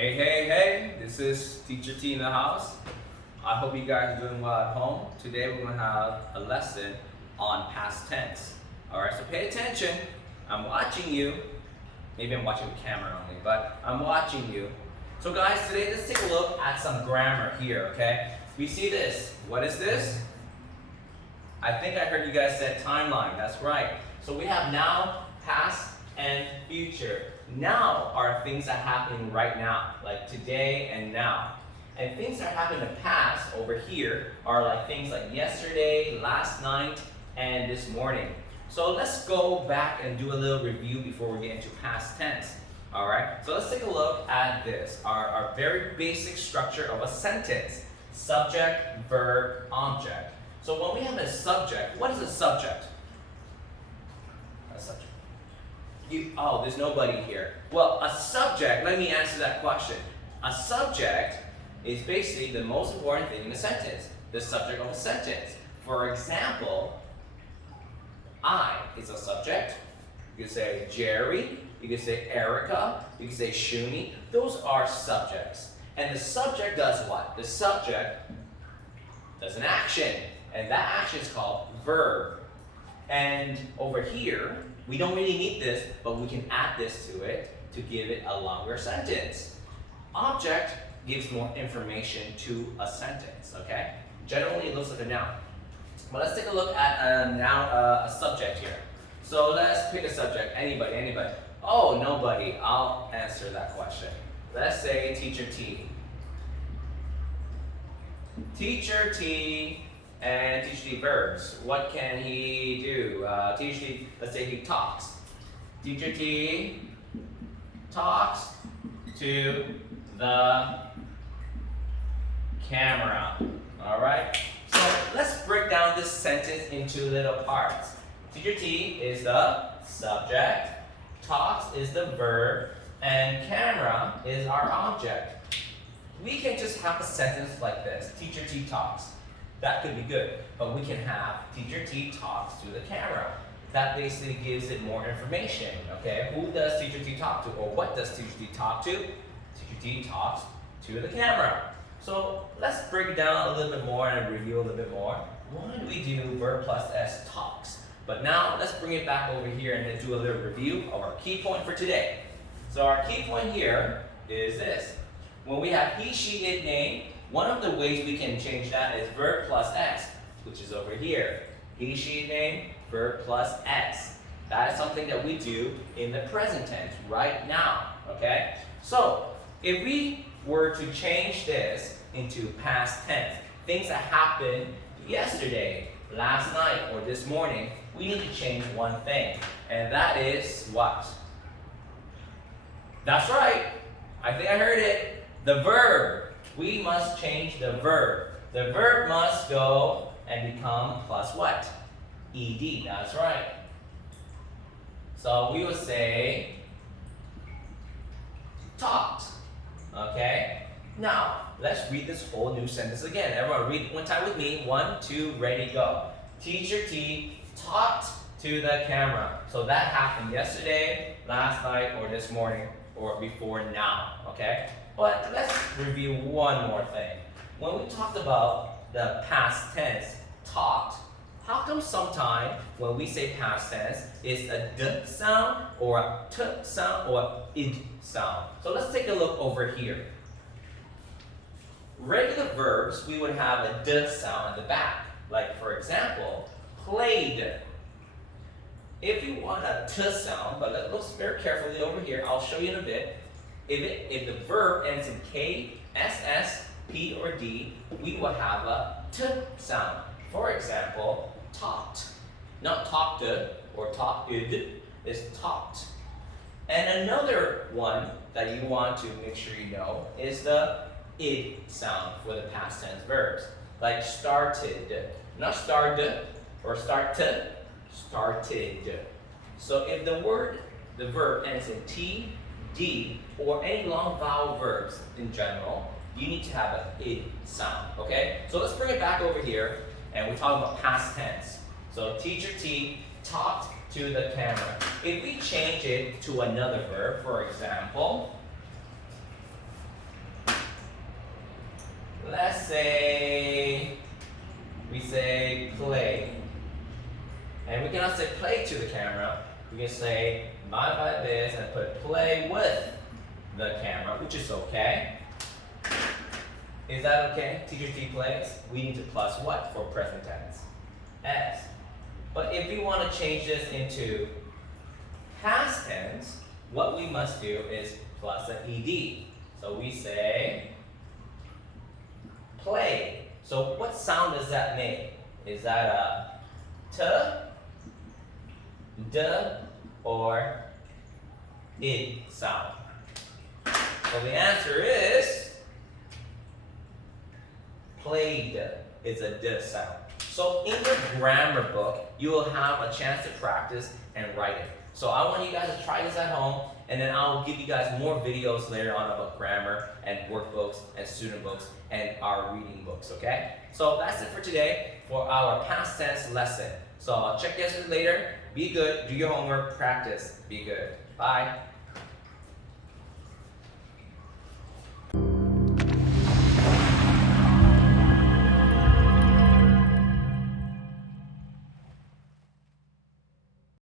Hey, this is Teacher T in the house. I hope you guys are doing well at home. Today we're going to have a lesson on past tense. Alright, so pay attention. I'm watching you. Maybe I'm watching the camera only, but I'm watching you. So guys, today let's take a look at some grammar here, okay? We see this. What is this? I think I heard you guys said timeline. That's right. So we have now, past, and future. Now are things that are happening right now, like today and now. And things that happen in the past over here are like things like yesterday, last night, and this morning. So let's go back and do a little review before we get into past tense. Alright, so let's take a look at this, our very basic structure of a sentence. Subject, verb, object. So when we have a subject, what is a subject? A subject. There's nobody here. Well, a subject, let me answer that question. A subject is basically the most important thing in a sentence, the subject of a sentence. For example, I is a subject. You can say Jerry, you can say Erica, you can say Shuni. Those are subjects. And the subject does what? The subject does an action, and that action is called verb. And over here, we don't really need this, but we can add this to it to give it a longer sentence. Object gives more information to a sentence, okay? Generally, it looks like a noun. But let's take a look at a subject here. So let's pick a subject. Anybody? Oh, nobody. I'll answer that question. Let's say Teacher T. Teacher T and Teacher T verbs. What can he do? Teacher T, let's say he talks. Teacher T talks to the camera. Alright? So let's break down this sentence into little parts. Teacher T is the subject, talks is the verb, and camera is our object. We can just have a sentence like this. Teacher T talks. That could be good, but we can have Teacher T talks to the camera. That basically gives it more information, okay? Who does Teacher T talk to, or what does Teacher T talk to? Teacher T talks to the camera. So let's break it down a little bit more and review a little bit more. Why do we do verb plus S talks? But now let's bring it back over here and then do a little review of our key point for today. So our key point here is this. When we have he, she, it, name, one of the ways we can change that is verb plus S, which is over here. He, she, name, verb plus S. That is something that we do in the present tense right now, okay? So, if we were to change this into past tense, things that happened yesterday, last night, or this morning, we need to change one thing, and that is what? That's right. I think I heard it. The verb. We must change the verb. The verb must go and become plus what? Ed. That's right. So we would say talked. Okay? Now, let's read this whole new sentence again. Everyone read one time with me. 1, 2, ready, go. Teacher T talked to the camera. So that happened yesterday, last night, or this morning, or before now. Okay? But let's review one more thing. When we talked about the past tense, talked, how come sometime when we say past tense, it's a d sound, or a t sound, or a id sound? So let's take a look over here. Regular verbs, we would have a d sound in the back. Like for example, played. If you want a t sound, but let's look very carefully over here, I'll show you in a bit. If the verb ends in K, SS, P, or D, we will have a t sound. For example, talked. Not talked or talked, is talked. And another one that you want to make sure you know is the id sound for the past tense verbs. Like started. Not started or started, started. So if the verb ends in T, D, or any long vowel verbs in general, you need to have an id sound, okay? So let's bring it back over here, and we're talking about past tense. So Teacher T talked to the camera. If we change it to another verb, for example, let's say we say play. And we cannot say play to the camera. We can say modify this and put play with the camera, which is okay. Is that okay? Teacher T plays. We need to plus what for present tense? S. But if we want to change this into past tense, what we must do is plus an ed. So we say play. So what sound does that make? Is that a t, d, or id sound? So the answer is played. It's a d sound. So in your grammar book, you will have a chance to practice and write it. So I want you guys to try this at home, and then I'll give you guys more videos later on about grammar and workbooks and student books and our reading books, okay? So that's it for today for our past tense lesson. So I'll check you guys later. Be good, do your homework, practice, be good. Bye.